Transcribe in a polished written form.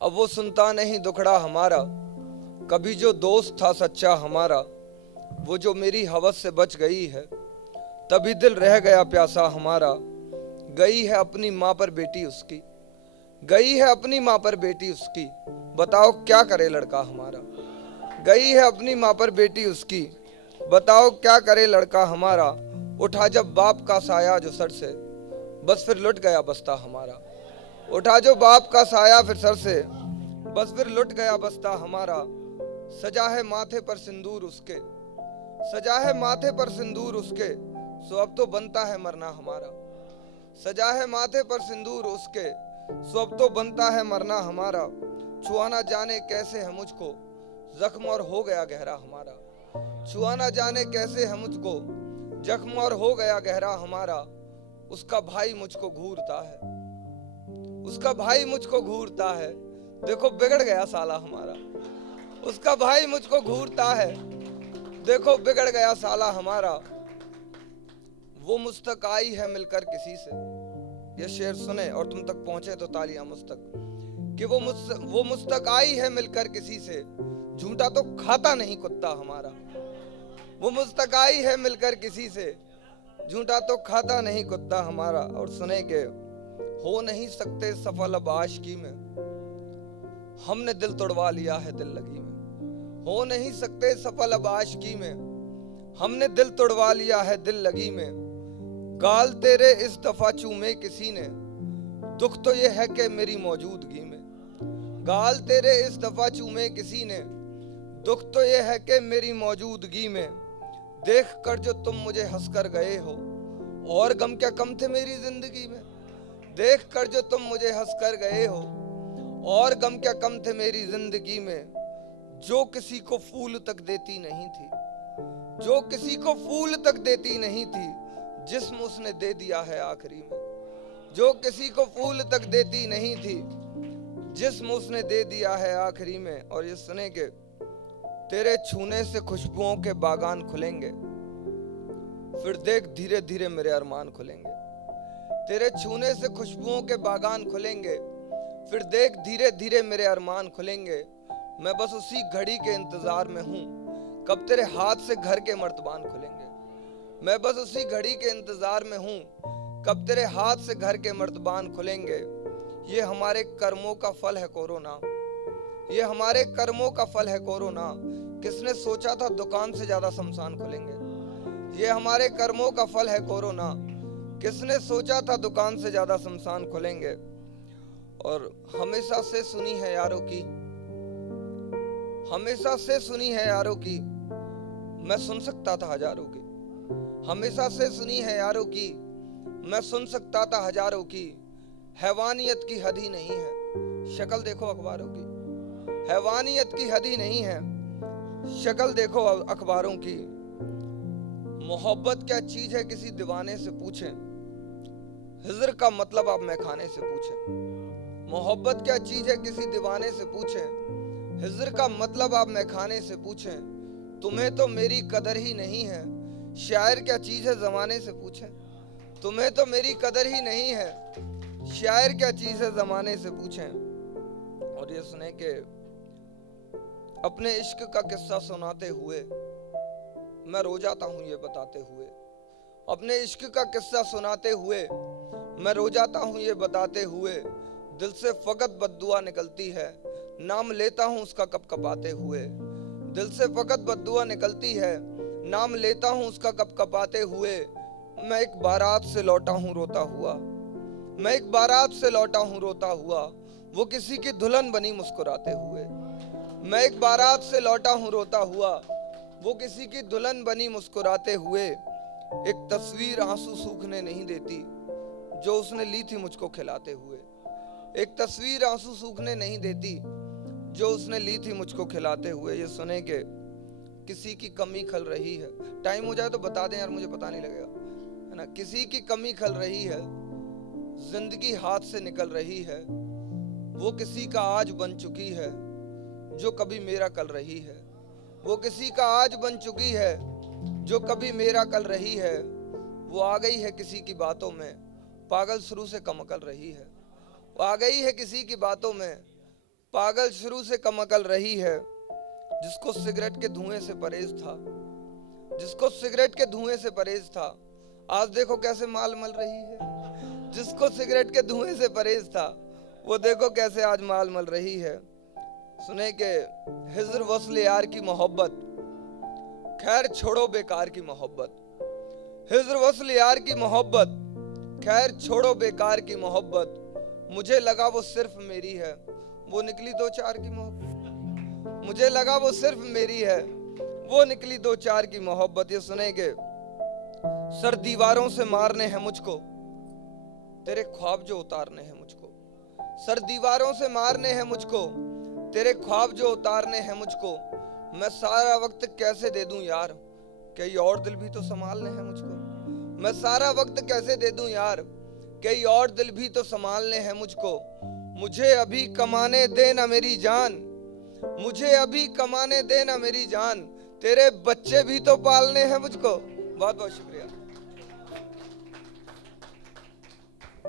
अब वो सुनता नहीं दुखड़ा हमारा, कभी जो दोस्त था सच्चा हमारा, वो जो मेरी हवस से बच गई है, तभी दिल रह गया प्यासा हमारा। गई है अपनी माँ पर बेटी उसकी, गई है अपनी माँ पर बेटी उसकी, बताओ क्या करे लड़का हमारा। गई है अपनी माँ पर बेटी उसकी, बताओ क्या करे लड़का हमारा। उठा जब बाप का साया जो सर से, बस फिर लुट गया बस्ता हमारा। उठा जो बाप का साया फिर सर से, बस फिर लुट गया बस्ता हमारा। सजा है माथे पर सिंदूर उसके, सजा है माथे पर सिंदूर उसके, सो अब तो बनता है मरना हमारा। सजा है माथे पर सिंदूर उसके, सो अब तो बनता है मरना हमारा। छुआ ना जाने कैसे है मुझको, जख्म और हो गया गहरा हमारा। छुआ ना जाने कैसे है मुझको, जख्म और हो गया गहरा हमारा। उसका भाई मुझको घूरता है, उसका भाई मुझको घूरता है, देखो बिगड़ गया साला हमारा। उसका भाई मुझको घूरता है, देखो बिगड़ गया साला हमारा। वो मुस्तक आई है मिलकर किसी से, ये शेर सुने और तुम तक पहुंचे तो तालियां मुस्तक। कि वो मुस्तक आई है मिलकर किसी से, झूठा तो खाता नहीं कुत्ता हमारा। वो मुस्तक आई है मिलकर किसी से, झूठा तो खाता नहीं कुत्ता हमारा। और सुने के हो नहीं सकते सफल अब आशिकी में, हमने दिल तोड़वा लिया है दिल लगी में। हो नहीं सकते सफल अब आशिकी में, हमने दिल तोड़वा लिया है दिल लगी में। गाल तेरे इस दफा चूमे किसी ने, दुख तो ये है कि मेरी मौजूदगी में। गाल तेरे इस दफा चूमे किसी ने, दुख तो ये है कि मेरी मौजूदगी में। देख कर जो तुम मुझे हंसकर गए हो, और गम क्या कम थे मेरी जिंदगी में। देख कर जो तुम मुझे हंसकर गए हो, और गम क्या कम थे मेरी जिंदगी में। जो किसी को फूल तक देती नहीं थी, जो किसी को फूल तक देती नहीं थी, जिस्म उसने दे दिया है आखिरी में। जो किसी को फूल तक देती नहीं थी, जिस्म उसने दे दिया है आखिरी में। और ये सुने के तेरे छूने से खुशबुओं के बागान खुलेंगे, फिर देख धीरे धीरे मेरे अरमान खुलेंगे। तेरे छूने से खुशबुओं के बागान खुलेंगे, फिर देख धीरे धीरे मेरे अरमान खुलेंगे। मैं बस उसी घड़ी के इंतजार में हूँ, कब तेरे हाथ से घर के मर्तबान खुलेंगे। मैं बस उसी घड़ी के इंतजार में हूँ, कब तेरे हाथ से घर के मर्तबान खुलेंगे। ये हमारे कर्मों का फल है कोरोना, ये हमारे कर्मों का फल है कोरोना। किसने सोचा था दुकान से ज्यादा शमशान खुलेंगे। ये हमारे कर्मों का फल है कोरोना, किसने सोचा था दुकान से ज्यादा शमशान खुलेंगे। और हमेशा से सुनी है यारों की, हमेशा से सुनी है यारों की, मैं सुन सकता था हजारों की। हमेशा से सुनी है यारों की, मैं सुन सकता था हजारों की। हैवानियत की हद ही नहीं है, शक्ल देखो अखबारों की। हैवानियत की हद ही नहीं है, शक्ल देखो अखबारों की। मोहब्बत क्या चीज है किसी दीवाने से पूछें, हिजर का मतलब आप मैं खाने से पूछें। मोहब्बत क्या चीज है किसी दीवाने से पूछें, हिजर का मतलब आप मैं खाने से पूछें। तुम्हें तो मेरी कदर ही नहीं है, शायर क्या चीज है जमाने से पूछें। तुम्हें तो मेरी कदर ही नहीं है, शायर क्या चीज है जमाने से पूछें। और ये सुने के अपने इश्क का किस्सा सुनाते हुए मैं रो जाता हूँ ये बताते हुए। अपने इश्क का किस्सा सुनाते हुए मैं रो जाता हूँ ये बताते हुए। दिल से फकत बद्दुआ निकलती है, नाम लेता हूँ उसका कपकपाते हुए। दिल से फकत बद्दुआ निकलती है, नाम लेता हूँ उसका कपकपाते हुए। मैं एक बारात से लौटा हूँ रोता हुआ, मैं एक बारात से लौटा हूँ रोता हुआ, वो किसी की दुल्हन बनी मुस्कुराते हुए। मैं एक बारात से लौटा हूँ रोता हुआ, वो किसी की दुल्हन बनी मुस्कुराते हुए। एक तस्वीर आंसू सूखने नहीं देती, जो उसने ली थी मुझको खिलाते हुए। एक तस्वीर आंसू सूखने नहीं देती, जो उसने ली थी मुझको खिलाते हुए। ये सुने के किसी की कमी खल रही है, टाइम हो जाए तो बता दें यार, मुझे पता नहीं लगेगा, है ना। किसी की कमी खल रही है, जिंदगी हाथ से निकल रही है। वो किसी का आज बन चुकी है, जो कभी मेरा कल रही है। वो किसी का आज बन चुकी है, जो कभी मेरा कल रही है। वो आ गई है किसी की बातों में, पागल शुरू से कम अकल रही है। वो आ गई है किसी की बातों में, पागल शुरू से कमअकल रही है, जिसको सिगरेट के धुएं से परहेज था, जिसको सिगरेट के धुएं से परहेज था, आज देखो कैसे माल मल रही है। जिसको सिगरेट के धुएं से परहेज था, वो देखो कैसे आज माल मल रही है। सुने के हिज्र वस्ल यार की मोहब्बत, खैर छोड़ो बेकार की मोहब्बत। हिज्र वस्ल यार की मोहब्बत, खैर छोड़ो बेकार की मोहब्बत। मुझे लगा वो सिर्फ मेरी है, वो निकली दो चार की मोहब्बत। मुझे लगा वो सिर्फ मेरी है, वो निकली दो चार की मोहब्बत। ये सुनेंगे, सर दीवारों से मारने हैं मुझको, तेरे ख्वाब जो उतारने हैं मुझको। सर दीवारों से मारने हैं मुझको, तेरे ख्वाब जो उतारने हैं मुझको। मैं सारा वक्त कैसे दे दूं यार, कई और दिल भी तो संभालने हैं मुझको। मैं सारा वक्त कैसे दे दूं यार, कई और दिल भी तो संभालने हैं मुझको। मुझे अभी कमाने देना मेरी जान, मुझे अभी कमाने देना मेरी जान, तेरे बच्चे भी तो पालने हैं मुझको। बहुत बहुत शुक्रिया।